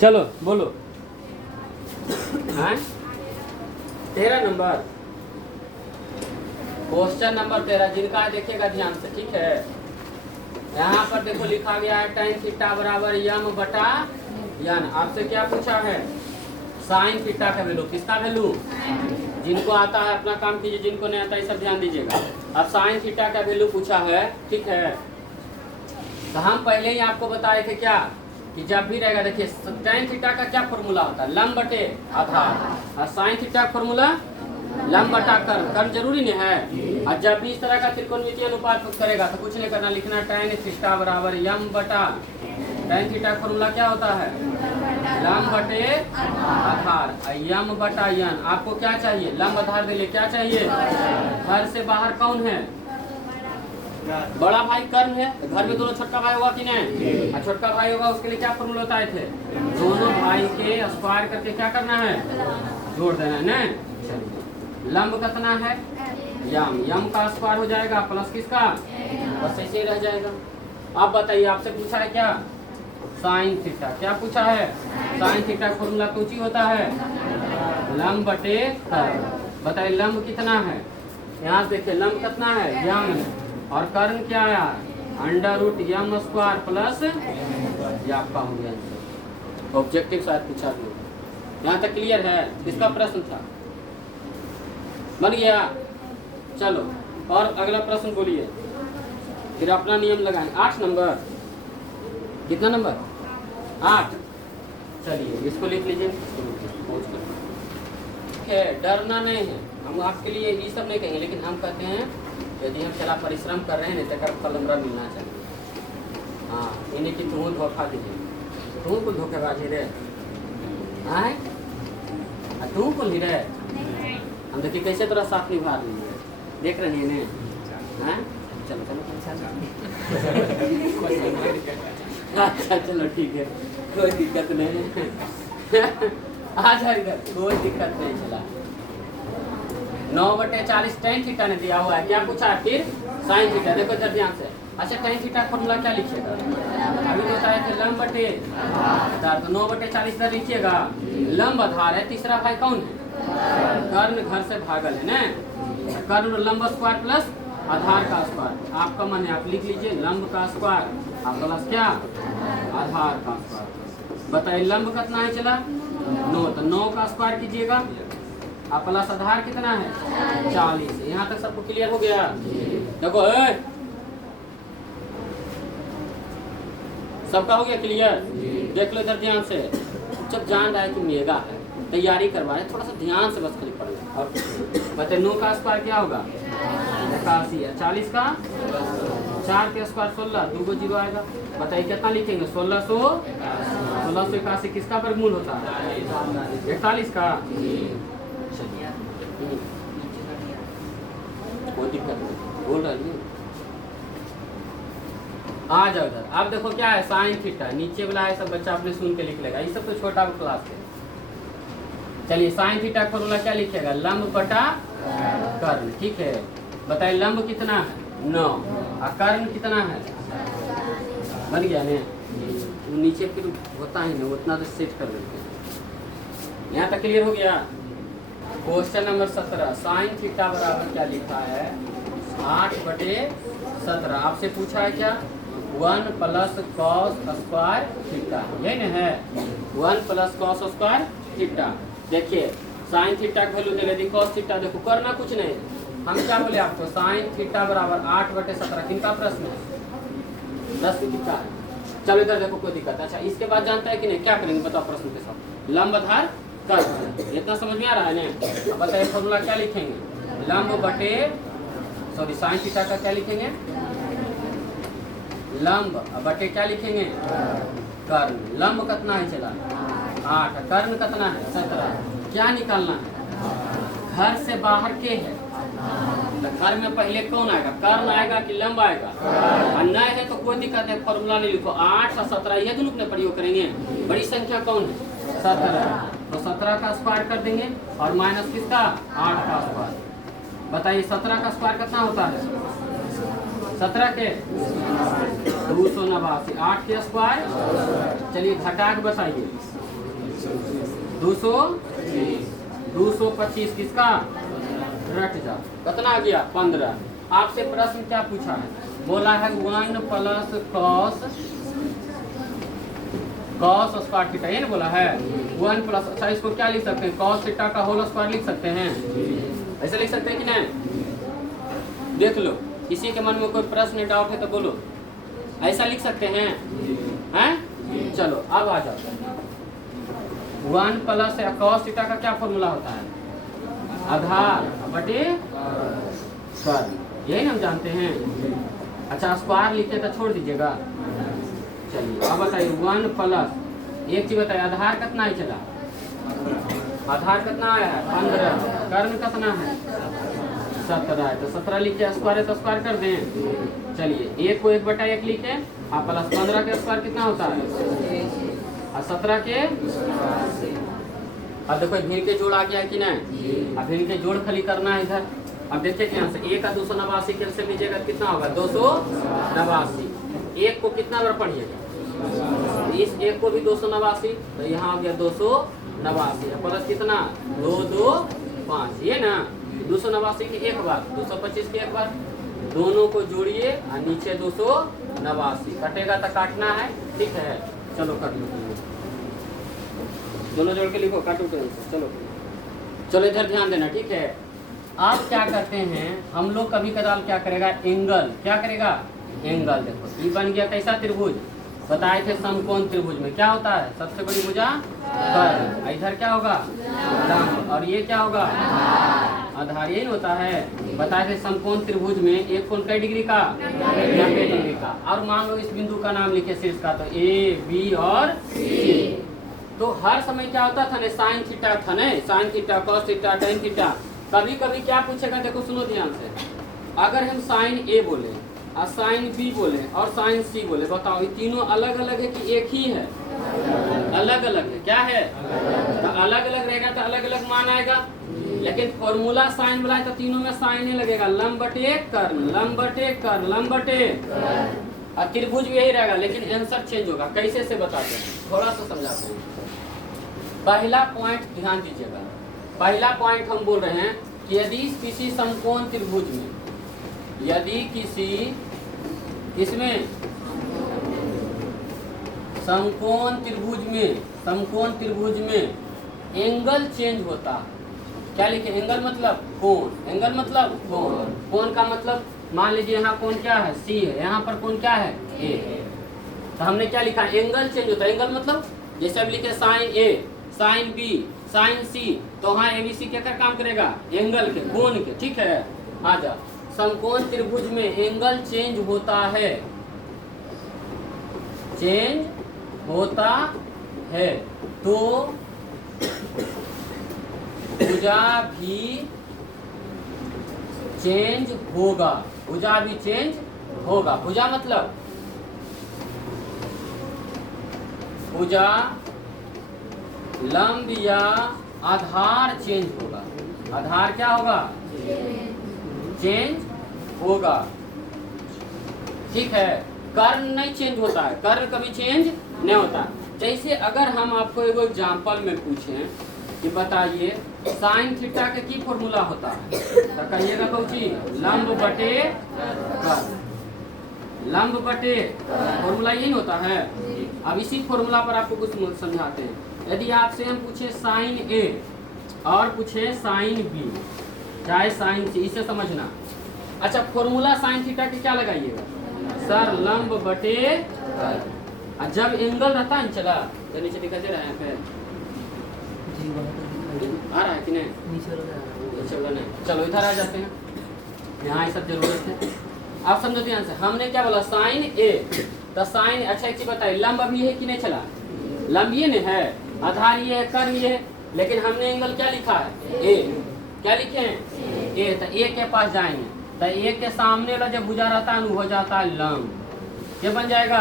चलो बोलो। हाँ 13 नंबर, क्वेश्चन नंबर 13 जिनका है देखिएगा ध्यान से, ठीक है। यहाँ पर देखो लिखा गया है tan थीटा बराबर यम बटा यन। आपसे क्या पूछा है? साइन थीटा का वैल्यू। किसका वैल्यू? जिनको आता है अपना काम कीजिए, जिनको नहीं आता है सब ध्यान दीजिएगा। अब साइन थीटा का वैल्यू पूछा है, ठीक है। तो हम पहले ही आपको बताए थे क्या कि जब भी रहेगा, देखिए tan थीटा का क्या फॉर्मूला होता है? लंब बटे आधार। और साइन थीटा का फॉर्मूला लंब बटा कर्ण। कर्ण जरूरी नहीं है। और जब भी इस तरह का त्रिकोणमितीय अनुपात करेगा तो कुछ नहीं करना, लिखना tan थीटा बराबर यम बटा tan थीटा का फॉर्मूला क्या होता है? लंब बटे आधार। यम बटा यन। आपको क्या चाहिए? लंब आधार के लिए क्या चाहिए? घर से बाहर कौन है? बड़ा भाई कर्ण है। तो घर में दोनों छोटका भाई होगा कि नहीं? और छोटका भाई होगा, उसके लिए क्या फॉर्मूला बताए थे? दोनों भाई के स्क्वायर करके क्या करना है? जोड़ देना है ना। लंब कितना है? यम। यम का स्क्वायर हो जाएगा प्लस किसका? बस ऐसे ही रह जाएगा। आप बताइए, आपसे पूछा है क्या? Sine theta. क्या पूछा है? साइन थीटा का फॉर्मूला कुछ ही होता है लंब बटे कर्ण। बताइए लंब कितना है? यहाँ देखिए लंब कितना है? यम। और कर्ण क्या है? Under root M square plus, ये आपका हो गया ऑब्जेक्टिव। शायद पूछा भी, यहाँ तक क्लियर है? किसका प्रश्न था? बन गया। चलो और अगला प्रश्न बोलिए, फिर अपना नियम लगाएं। 8 नंबर। कितना नंबर? 8। चलिए इसको लिख लीजिए। डरना नहीं है, हम आपके लिए ये सब नहीं कहेंगे, लेकिन हम कहते हैं यदि हम चला परिश्रम कर रहे हैं तो फल हमरा मिलना चाहिए। हाँ इन्हें की तुम धोखा दीजिए। तुम को धोखेबाजी रे आए, तुम को नहीं रे। हम देखिए कैसे तरह साथ निभा रही है, देख रहे हैं ना। चलो अच्छा चलो ठीक है, कोई दिक्कत नहीं। आ जा इधर, कोई दिक्कत नहीं। चला 9/40 tan थीटा ने दिया हुआ है। क्या पूछा है फिर? Sine theta. देखो इधर ध्यान से। अच्छा tan थीटा का फॉर्मूला क्या लिखिएगा? अभी तो बताया थे लंब बटे आधार, तो 9/40 इधर लिखिएगा। लंब आधार है, तीसरा भाई कौन है? कर्ण घर से भागल है ना। कर्ण लंब स्क्वायर प्लस आधार का स्क्वायर। आपका मन है आप लिख लीजिए लंब का स्क्वायर आप प्लस क्या? आधार का स्क्वायर। बताइए लंब कितना है? चला 9, तो 9 का स्क्वायर कीजिएगा। आप प्लस आधार कितना है? 40। यहाँ तक सबको क्लियर हो गया? देखो सबका हो गया क्लियर? देख लो इधर ध्यान से। जब जान रहा है कि मेगा है, तैयारी करवाए, थोड़ा सा ध्यान से बस खाली पढ़ना। और बताइए 9 का स्क्वायर क्या होगा? 81 है। 40 का 4 के स्क्वायर 16, 2 को 0 आएगा। बताइए कितना लिखेंगे? 1681। किसका वर्गमूल होता है? 41 का। कोई दिक्कत नहीं, बोल रही हूँ। आ जाओ इधर। अब देखो क्या है? Sine theta. नीचे वाला है सब बच्चा अपने सुन के लिख लेगा, ये सब तो छोटा क्लास है। चलिए साइन थीटा का फॉर्मूला क्या लिखेगा? लंब बटा कर्ण, ठीक है। बताइए लंब कितना है? 9 और कर्ण कितना है? बन गया ने। नीचे फिर होता ही नहीं, उतना तो सेट कर देते हैं। यहाँ तक क्लियर हो गया? क्वेश्चन नंबर 17 साइन थीटा बराबर क्या लिखा है? 8/17। आपसे पूछा है क्या? 1 प्लस कॉस स्क्वायर थीटा, यही ना है? 1 प्लस कॉस स्क्वायर थीटा। देखिए साइन थीटा का वैल्यू दे दी, कॉस थीटा देखो, करना कुछ नहीं। हम क्या बोले आपको? साइन थीटा बराबर 8/17। किनका प्रश्न है? 10 की कितना है? चलो इधर देखो, कोई दिक्कत? अच्छा इसके बाद जानता है कि नहीं? क्या करेंगे बताओ प्रश्न के साथ? लंब आधार कर्ण। इतना समझ में आ रहा है ना? अब बताइए फॉर्मूला क्या लिखेंगे? लंब बटे साइन थीटा का क्या लिखेंगे? लंब बटे क्या लिखेंगे? कर्ण। लंब कितना है? चला 8। कर्ण कितना है? 17। क्या निकालना है? घर से बाहर के है, तो घर में पहले कौन आएगा? कर्ण आएगा कि लंब आएगा? और नहीं है तो कोई दिक्कत है, फॉर्मूला नहीं लिखो। 8 और 17 ये दोनों अपने प्रयोग करेंगे। बड़ी संख्या कौन है? 17। तो 17 का स्क्वायर कर देंगे और माइनस किसका? 8 का स्क्वायर। बताइए 17 का स्क्वायर कितना होता है? 17 के 289। 8 के स्क्वायर। चलिए घटा के बताइए। 225 किसका? रट जा। कितना आ गया? 15। आपसे प्रश्न क्या पूछा है? बोला है 1 प्लस कॉस स्क्वायर थीटा, ये ना बोला है 1 प्लस। अच्छा इसको क्या लिख सकते हैं? कॉस थीटा का होल स्क्वायर लिख सकते हैं, ऐसे लिख सकते हैं कि नहीं? देख लो, किसी के मन में कोई प्रश्न डाउट है तो बोलो, ऐसा लिख सकते हैं? हैं? चलो अब आ जाओ। 1 प्लस कॉस थीटा का क्या फॉर्मूला होता है? आधार बटे स्क्वायर, यही हम जानते हैं। अच्छा स्क्वायर लिखे तो छोड़ दीजिएगा। चलिए अब बताइए 1 प्लस, एक चीज बताइए, आधार कितना ही चला? आधार कितना आया है? 15। कर्ण कितना है? 17 है, तो 17 लिखे, स्क्वायर है तो स्क्वायर कर दें। चलिए 1 को 1/1 लिखे, आप प्लस 15 के स्क्वायर कितना होता है? और 17 के, अब देखो भिन्न के जोड़ आ गया है कि नहीं? अब भिन्न के जोड़ खाली करना है इधर। अब देखिए यहाँ से 1 का 289 कैसे लीजिएगा, कितना होगा? 289। 1 को कितना बार पढ़िएगा? इस 1 को भी 289, तो यहाँ आ गया 289 प्लस कितना? 2 2 5, ये ना 289 की एक बार, 225 की एक बार, दोनों को जोड़िए और नीचे 289 कटेगा तो काटना है, ठीक है? चलो काट लो, दोनों जोड़ के लिखो, काटो तो चलो। चलो इधर ध्यान देना, ठीक है? आप क्या करते हैं, हम लोग कभी कदार क्या करेगा? एंगल, क्या करेगा? एंगल। देखो ये बन गया कैसा? त्रिभुज। बताए थे समकोण त्रिभुज में क्या होता है? सबसे बड़ी भुजा कर्ण, इधर क्या होगा? लंब, और ये क्या होगा? आधार, यही होता है। बताए थे समकोण त्रिभुज में एक कोण कई डिग्री का? 90 डिग्री का। और मान लो इस बिंदु का नाम लिखे शीर्ष का, तो ए बी और सी। तो हर समय क्या होता था? साइन थीटा था, sine theta, cos theta, tan theta. कभी कभी क्या पूछेगा, देखो सुनो ध्यान से, अगर हम साइन ए बोले और साइन बी बोले और साइन सी बोले, बताओ ये तीनों अलग अलग है कि एक ही है? अलग अलग है। क्या है? तो अलग अलग रहेगा तो अलग अलग मान आएगा, लेकिन फॉर्मूला साइन वाला है तो तीनों में साइन ही लगेगा। लंब बटे कर्ण, लंब बटे कर्ण, लंब बटे, और त्रिभुज भी यही रहेगा, लेकिन आंसर चेंज होगा। कैसे से बताते हैं, थोड़ा सा समझाते हैं। पहला पॉइंट ध्यान दीजिएगा, पहला पॉइंट हम बोल रहे हैं कि यदि किसी समकोण त्रिभुज में, यदि किसी इसमें समकोण त्रिभुज में एंगल चेंज होता, क्या लिखे? एंगल मतलब कोण, एंगल मतलब कोण। कोण का मतलब मान लीजिए यहाँ कोण क्या है? सी है, यहाँ पर कोण क्या है? ए है। तो हमने क्या लिखा? एंगल चेंज होता है। एंगल मतलब जैसे अब लिखे साइन ए, साइन बी, साइन सी, तो हाँ एबीसी क्या काम करेगा? एंगल के, कोण के, ठीक है? आ जाओ, समकोण त्रिभुज में एंगल चेंज होता है, चेंज होता है, तो भुजा भी चेंज होगा, भुजा भी चेंज होगा। भुजा मतलब भुजा, लंब या आधार चेंज होगा। आधार क्या होगा? चेंज होगा, ठीक है? कर्ण नहीं चेंज होता है, कर्ण कभी चेंज नहीं होता। जैसे अगर हम आपको एक एग्जांपल में पूछें कि बताइए साइन थीटा का की फॉर्मूला होता है, तो कहिएगा कौची? लंब बटे कर्ण, लंब बटे, फॉर्मूला यही होता है। अब इसी फॉर्मूला पर आपको कुछ समझाते हैं। यदि आपसे हम पूछे साइन ए और पूछे साइन बी, चाहे साइन सी, इसे समझना। अच्छा फॉर्मूला साइन थीटा के क्या लगाइएगा? सर लंब बटे, जब एंगल रहता है चला तो नीचे दिखा दे रहा है, फिर आ रहा है कि नहीं? चलो नहीं, चलो इधर आ जाते हैं, यहाँ ये सब जरूरत है। आप समझो ध्यान से, हमने क्या बोला? साइन ए, तो साइन, अच्छा एक चीज बताइए, लंब अभी है कि नहीं चला? लंब ये नहीं है, आधार ये है, कर्ण ये है, लेकिन हमने एंगल क्या लिखा है? ए। क्या लिखे हैं? ए। तो ए के पास जाएंगे तो ए के सामने वाला जब भुजा रहता है हो जाता है लंब, क्या बन जाएगा?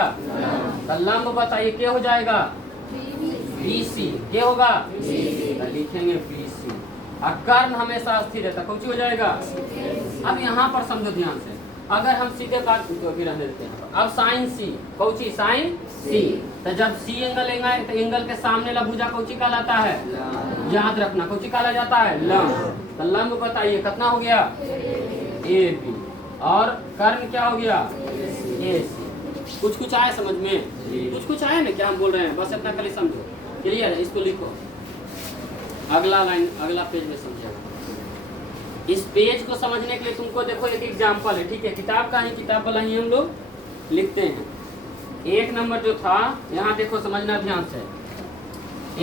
तो लंब बताइए क्या हो जाएगा? BC। क्या होगा? तो लिखेंगे BC। और कर्ण हमेशा स्थिर रहता, कौन सी हो जाएगा? अब यहाँ पर समझो ध्यान से, अगर हम सीधे बात तो भी रहने देते हैं। अब साइन सी कौची साइन सी, तो जब सी एंगल लेंगे तो एंगल के सामने ला भुजा कौची कहलाता है, याद रखना कौची कहला जाता है, लंब। तो लंब बताइए कितना हो गया, ए बी, और कर्ण क्या हो गया, ए सी। कुछ कुछ आया समझ में, कुछ कुछ आया ना क्या हम बोल रहे हैं, बस इतना खाली समझो, क्लियर है। इसको लिखो, अगला लाइन अगला पेज में समझेगा। इस पेज को समझने के लिए तुमको देखो एक एग्जाम्पल है, ठीक है, किताब का ही, किताब वाला ही हम लोग लिखते हैं। एक नंबर जो था यहाँ देखो समझना ध्यान से,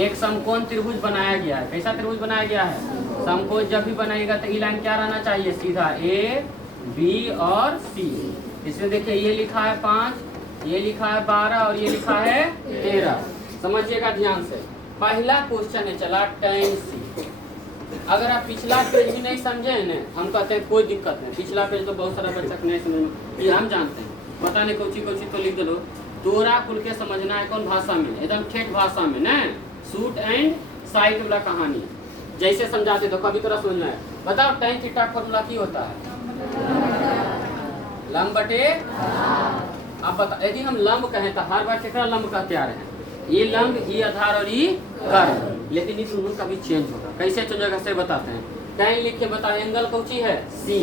एक समकोण त्रिभुज बनाया गया है। कैसा त्रिभुज बनाया गया है, समकोण जब भी बनाएगा तो ये लाइन क्या रहना चाहिए, सीधा ए बी और सी। इसमें देखिए ये लिखा है 5, ये लिखा है 12 और ये लिखा है 13। समझिएगा ध्यान से। पहला क्वेश्चन है चला tan सी। अगर आप पिछला पेज भी नहीं समझे ना, हम कहते हैं कोई दिक्कत नहीं, पिछला पेज तो बहुत सारा बच्चा नहीं समझ में, ये हम जानते हैं, पता नहीं कोची कोची तो लिख दो। तोरा खुल के समझना है कौन भाषा में, एकदम ठेठ भाषा में ना, शूट एंड साइट वाला कहानी जैसे समझाते तो कभी तरह समझना है। बताओ tan थीटा फॉर्मूला की होता है, लंब बटे। अब बता, यदि हम लंब कहें तो हर बार केकरा लंब कहते आ रहे हैं, ये लंब, ये आधार और ये कर्ण, लेकिन इस दोनों का भी चेंज होगा। कैसे चेंज होगा से बताते हैं। tan लिख के बताओ, एंगल कौची है, सी,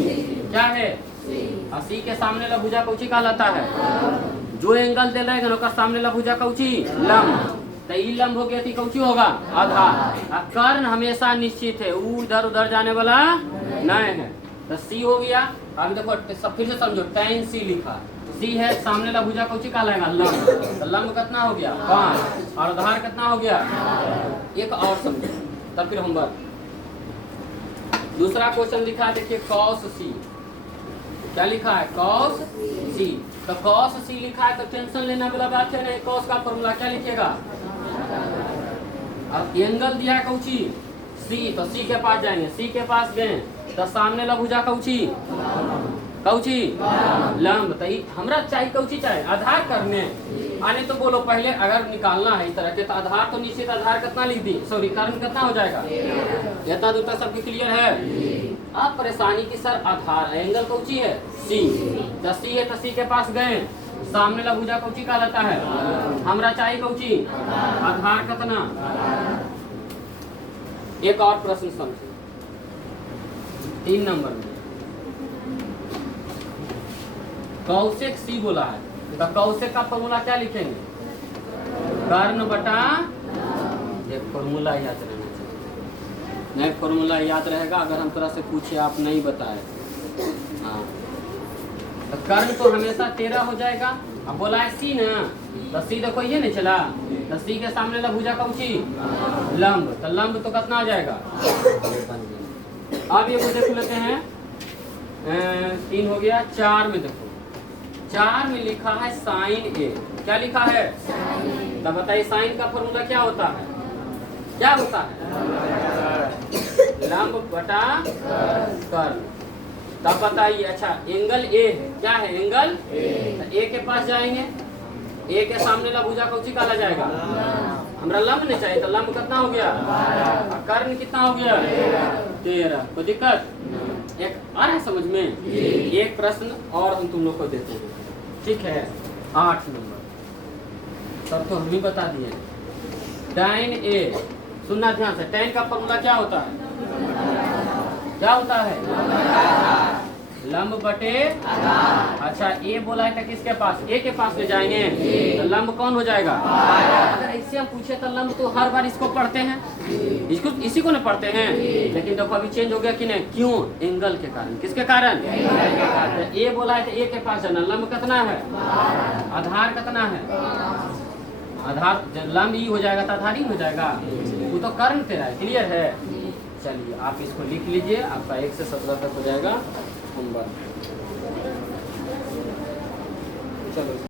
क्या है, और सी के सामने ला भुजा कौची कहलाता है, जो एंगल दे रहे हैं सामने ला भुजा कौची, लंब। तो ये लंब हो गया थी कौची होगा, आधार। कर्ण हमेशा निश्चित है, वो इधर उधर जाने वाला नहीं है। तो सी हो गया। अब देखो सब फिर से समझो, tan सी लिखा, सी है सामने ला भुजा कौची कहलाएगा, लंब। तो लंब कितना हो गया 5 और आधार कितना हो गया। एक और समझो तब फिर होमवर्क। दूसरा क्वेश्चन लिखा देखिए cos सी, क्या लिखा है, cos सी। तो cos सी लिखा है तो टेंशन लेना वाला बात है नहीं। cos का फॉर्मूला क्या लिखेगा, अब एंगल दिया है कौची सी, तो सी के पास जाएंगे, सी के पास गए तो सामने ला भुजा कौची, कौची लंब। तो हमरा चाहिए कौची चाहिए, आधार करने आने। तो बोलो पहले अगर निकालना है इस तरह के, तो आधार तो निश्चित आधार कितना लिख दी, सॉरी कर्ण कितना हो जाएगा, इतना दूर तक सबकी क्लियर है। अब परेशानी की सर आधार एंगल कौची है, सी। तो सी है तो सी के पास गए, सामने ला भुजा कौची कहलाता है, हमरा चाहिए कौची, आधार कितना। एक और प्रश्न समझिए 3 नंबर में, कौशिक सी बोला है, तो कौशिक का फॉर्मूला क्या लिखेंगे, कर्ण बटा, एक फॉर्मूला याद रहना चाहिए, नहीं फॉर्मूला याद रहेगा अगर हम तरह से पूछे आप नहीं बताए। हाँ, तो कर्ण तो हमेशा 13 हो जाएगा। अब बोला है सी ना, तो सी देखो ये नहीं चला, तो सी के सामने ला भुजा कौची, लंब। तो लंब तो कितना आ जाएगा। अब ये को देख लेते हैं, 3 हो गया। 4 में देखो, 4 में लिखा है साइन ए, क्या लिखा है, तब बताइए साइन का फॉर्मूला क्या होता है, क्या होता है, लंब बटा कर्ण। तब बताइए, अच्छा एंगल ए क्या है, एंगल ए के पास जाएंगे, ए के सामने ला भुजा कौची काला जाएगा, हमरा लंब नहीं चाहिए, तो लंब कितना हो गया, कर्ण कितना हो गया 13। कोई दिक्कत, एक आ रहा है समझ में। एक प्रश्न और हम तुम लोग को देते हैं, ठीक है, 8 नंबर, सब तो हम ही बता दिए। tan ए, सुनना ध्यान से, tan का फॉर्मूला क्या होता है, क्या होता है, लंब बटे। अच्छा ए बोला है तो किसके पास, ए के पास ले जाएंगे, तो लंब कौन हो जाएगा। अगर ऐसे हम पूछे तो लंब तो हर बार इसको पढ़ते हैं, इसको इसी को ना पढ़ते हैं, लेकिन देखो अभी चेंज हो गया कि नहीं, क्यों, एंगल के कारण, किसके कारण, तो ए बोला है तो ए के पास जाना, लंब कितना है, आधार कितना है, आधार लंब ही हो जाएगा तो आधार ही हो जाएगा, वो तो कर्ण तेरा है, क्लियर है। चलिए आप इसको लिख लीजिए, आपका 1 से 17 तक हो जाएगा होमवर्क। चलो।